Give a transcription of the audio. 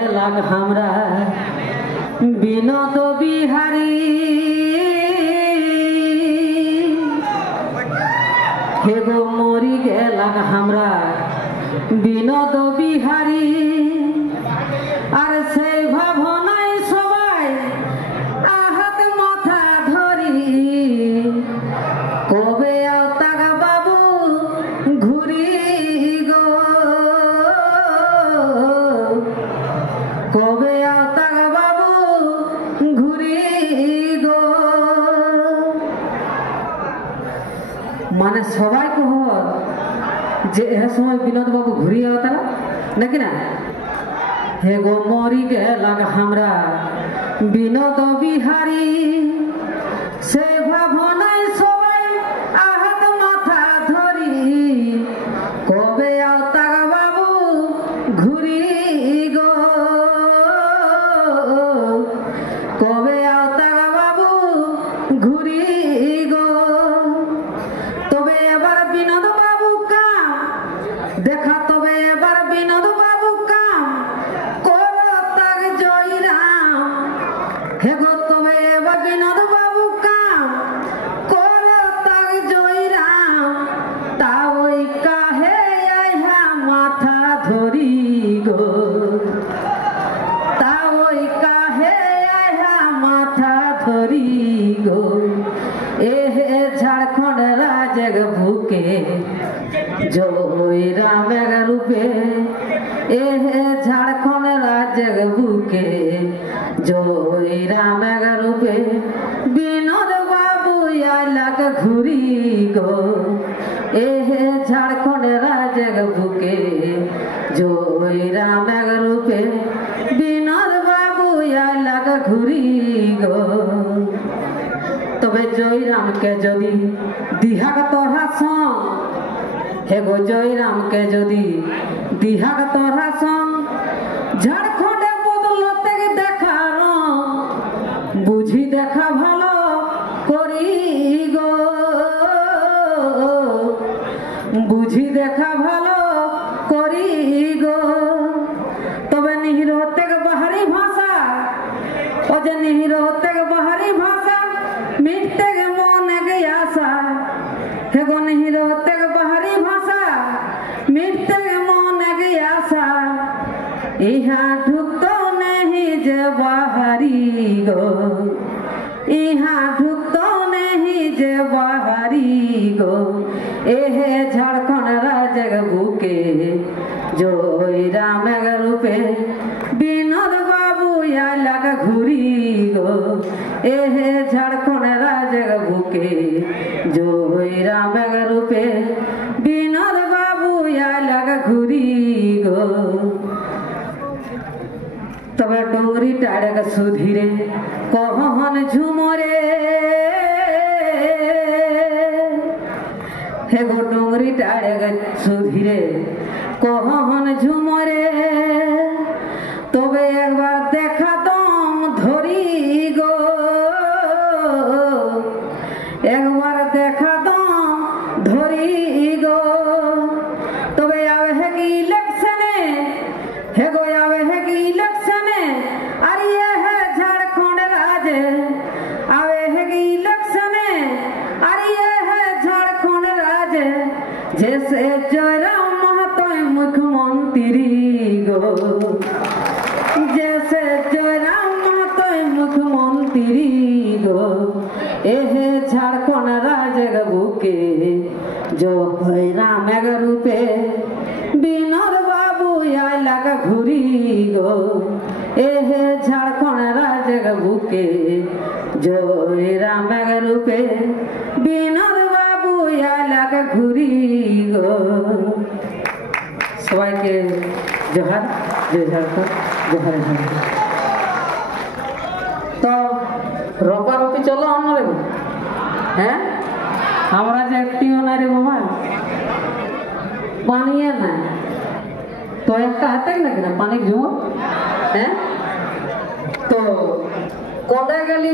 গেলাম আমরা বিনোদ বিহারী হে গো মরি গেলাম আমরা বিনোদ বিহারী আর সেই ভাবনায় সবাই আহাত মাথা ধরি কবে আওতাক বাবু ঘুরি গো কবে আওতাক বাবু ঘুরি গো মানে সবাই কহ যে এ সময় বিনোদ বাবু ঘুরি আওতারা নাকি না হে গো মরি গেলাম আমরা বিনোদ বিহারী সে ভাবনায় সবাই আহাত মাথা ধরি কবে আওতাক বাবু ঘুরি গো কবে আওতাক বাবু ঘুরি গো তবে এবার বিনোদ বাবু কাম দেখা তবে এবার বিনোদ বাবু কাম করো তাক জয়রাম হে গো তবে এবার বিনোদ বাবু কাম করো তাক জয়রাম তা ওই কাহে আইহা মাথা ধরি গো তা ওই কাহে আইহা মাথা ধরি গো এহে ঝাড়খণ্ড রাজের বুকে জয়রামের রূপে এহে ঝাড়খণ্ড রাজের বুকে জয়রামের রূপে বিনোদ বাবু আইলাক ঘুরি গো এহে ঝাড়খণ্ড রাজের বুকে জয়রামের রূপে বিনোদ বাবু আইলাক ঘুরি গো তবে জয়রামকে যদি দিহাক তোরা সং হে গো জয়রামকে যদি দিহাক তোরা সং ঝাড়খণ্ডে বদলতে দেখার বুঝি দেখা ভালো করি গো বুঝি দেখা ভালো করি গো তবে নিহির হতে বাহারি ভাষা ও যে নিহির হতে বাহারি ভাষা মিটতে গে মনে গে আশা হে গো নিহির হতে বাহারি ভাষা মিটতে গে মনে গে আশা ইহা ঢুকতো নেহি যে বাহারি গো ইহা ঢুকতো নেহি যে বাহারি গো এহে ঝাড়খণ্ড রাজের বুকে জয়রামের রূপে বিনোদ বাবু আইলাক ঘুরি গো এহে ঝাড়খণ্ড রাজের বুকে জয়রামের রূপে বিনোদ বাবু আইলাক ঘুরি গো তবে ডোংরি টাড়ক সুধীরে কহন ঝুমরে হে গো ডোংরি টাড়ক সুধীরে কহন ঝুমরে তবে একবার দেখা দম ধরি গো একবার দেখা দম ধরি গো তবে আবে হে কি ইলেকশনে হে গো আবে হে কি ইলেকশনে আর ये है झारखंड राजे आवे है कि इलेक्शने और ये है झारखंड राजे जैसे जयराम महतो मुख्यमंत्री गो जैसे जयराम महतो मुख्यमंत्री गो एहे झारखंड राजेर बुके जयरामेर रूपे बिनोद बाबू आइलाक घुरी गो एहे झारखंड राजेर बुके जयरामेर रूपे बिनोद बाबू आइलाक घुरी गो सबाइके जोहार जय झारखंड जोहार झारखंड तो रपारपी चलो हमारे हैं हमारा जो एक्टिव ना रे बाबा पानी है ना तो एक कहते हैं ना पानी जो है तो कोड़ा गली